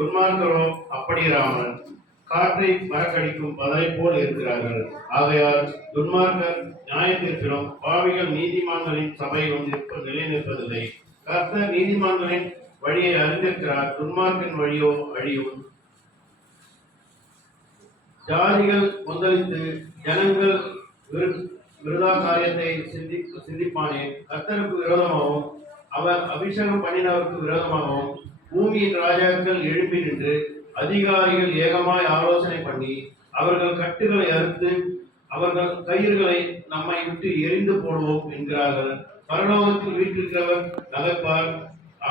துன்மார்க்கரோ அப்படியிராமல் காற்றை மறக்கடிக்கும் பதரை போல் இருக்கிறார்கள். ஆகையால் துன்மார்க்கர் நியாயத்திற்கும் பாவிகள் நீதிமான்களின் சபை நிலை நிற்பதில்லை. கர்த்தர் நீதிமான்களின் வழியை அறிந்திருக்கிறார், துன்மார்க்கின் வழியோ அழியும். ஜாதிகள் கொந்தளித்து ஜனங்கள் விருதா காரியத்தை சிந்திப்பானேன். கர்த்தருக்கு விரோதமாகவும் அவர் அபிஷேகம் பண்ணினவருக்கு விரோதமாகவும் பூமியின் ராஜாக்கள் எழுப்பி நின்று அதிகாரிகள் ஏகமாய் ஆலோசனை பண்ணி அவர்கள் கட்டுகளை அறுத்து அவர்கள் கயிறுகளை நம்மை விட்டு எரிந்து போடுவோம் என்கிறார்கள். பரலோகத்தில் வீட்டிருக்கிறவர் நகைப்பார்,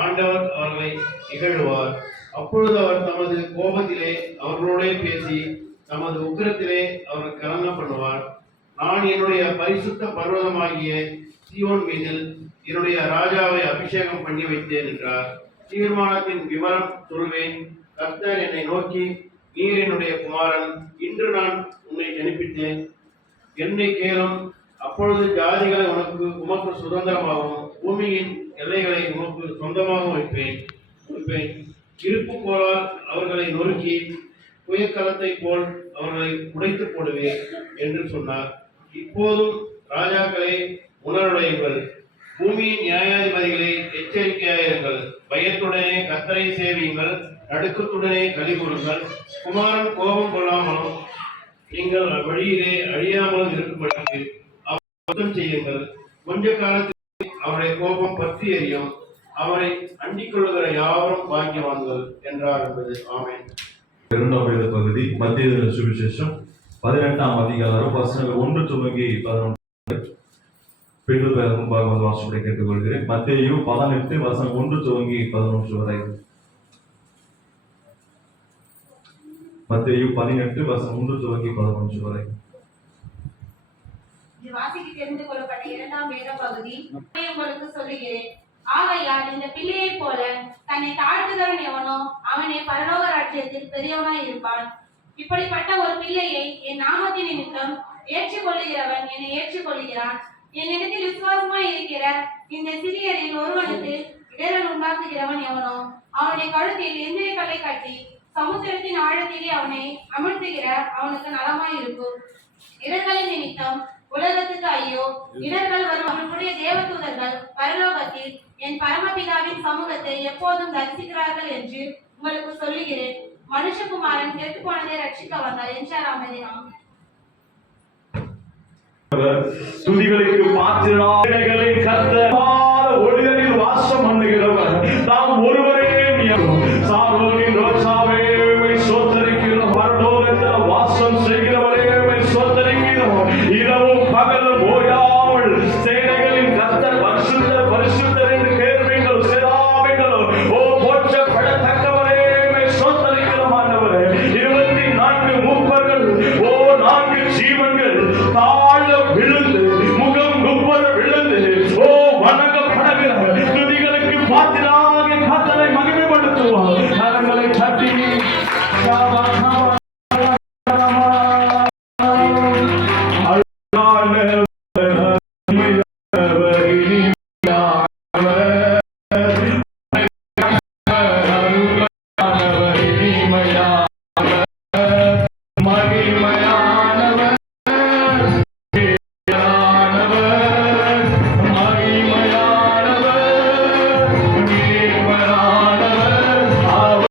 ஆண்டவர் அவர்களை இகழுவார். அப்பொழுது அவர் தமது கோபத்திலே அவர்களோடே பேசி தமது உக்கிரத்திலே அவர்கள் கலங்க பண்ணுவார். நான் என்னுடைய பரிசுத்த பர்வதமாகிய சீயோன் மீதில் என்னுடைய ராஜாவை அபிஷேகம் பண்ணி வைத்தேன் என்றார். தீர்மானத்தின் விவரம் சொல்வேன். கர்த்தர் என்னை நோக்கி, நீர் என்னுடைய குமாரன், இன்று நான் உன்னை ஜனிப்பித்தேன், என்னை கேளும். அப்பொழுது ஜாதிகளை உமக்கு சுதந்திரமாகவும் பூமியின் எல்லைகளை உமக்கு சொந்தமாகவும் வைப்பேன். இருப்பு போலால் அவர்களை நொறுக்கி புயக்கலத்தை போல் அவர்களை உடைத்து போடுவேன் என்று சொன்னார். இப்போதும் ராஜாக்களை உணர்வுடையங்கள், பூமியின் நியாயாதிபதிகளை எச்சரிக்கையாயிருங்கள். பயத்துடனே கர்த்தரை சேவியுங்கள், நடுக்கத்துடனே கலிகூறுங்கள். குமாரன் கோபம் கொள்ளாமலும் நீங்கள் வழியிலே அழியாமல் இருக்கும்படிக்கு அவர் செய்யுங்கள். கொஞ்ச காலத்தில் அவருடைய கோபம் பற்றி எறியும். அவரை அண்டிக் கொள்ளுகிற யாவரும் பாக்கியவான்கள் என்றார் என்பது. ஆமென். இரண்டாம் பகுதி மத்திய சுவிசேஷம் 18ஆம் அதிகாரம் வசனங்கள் 1 துவங்கி 11 பெண்கள் முன்பாக வந்து வாசிப்பதை கேட்டுக்கொள்கிறேன். மத்தேயு 18 வசனம் 1 துவங்கி 11 வரை. மத்தேயு 18 வசனம் 1 துவங்கி 11 வரை. இது வாசிக்க தெரிந்து கொள்ளப்பட்ட இரண்டாம் வேத பகுதி. உங்களுக்கு சொல்லுகிறேன், ஆகையால் இந்த பிள்ளையை போல தன்னை தாழ்த்துகிறவன் எவனோ அவனே பரலோக ராஜ்யத்தில் பெரியவனாய் இருப்பான். இப்படிப்பட்ட ஒரு பிள்ளையை என் நாமத்தின் நிமித்தம் ஏற்றுக்கொள்ளுகிறவன் என்னை ஏற்றுக்கொள்கிறான். என்னிடத்தில் விசுவாசமாய் இருக்கிற இந்த சிறியரில் ஒருவனுக்கு இடரல் உண்டாக்குகிறவன் எவனோ அவனுடைய கழுத்தில் எந்திர கல்லை கட்டி சமுத்திரத்தின் ஆழத்திலே அவனை அமிழ்த்துகிற அவனுக்கு நலமாய் இருக்கும். இடர்களின் நிமித்தம் உலகத்துக்கு ஐயோ! இடர்கள் வரும். அவனுடைய தேவதூதர்கள் பரலோகத்தில் என் பரமபிதாவின் சமூகத்தை எப்போதும் தரிசிக்கிறார்கள் என்று உங்களுக்கு சொல்லுகிறேன். மனுஷகுமாரன் கெட்டு போனதை ரட்சிக்க வந்தார் என்றார். அமைதியாம். துதிகளுக்கு பாத்திரனாய் கர்த்தர் ஒளிகளில் வாசம் பண்ணுகிறவர்.